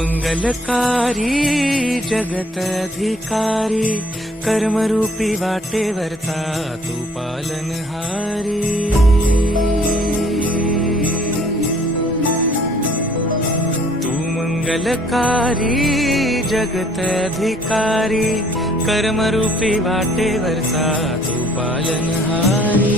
मंगलकारी जगत अधिकारी, कर्मरूपी वाटेवरचा तू पालनहारी। तू मंगलकारी जगत अधिकारी, कर्मरूपी वाटेवरचा तू पालनहारी।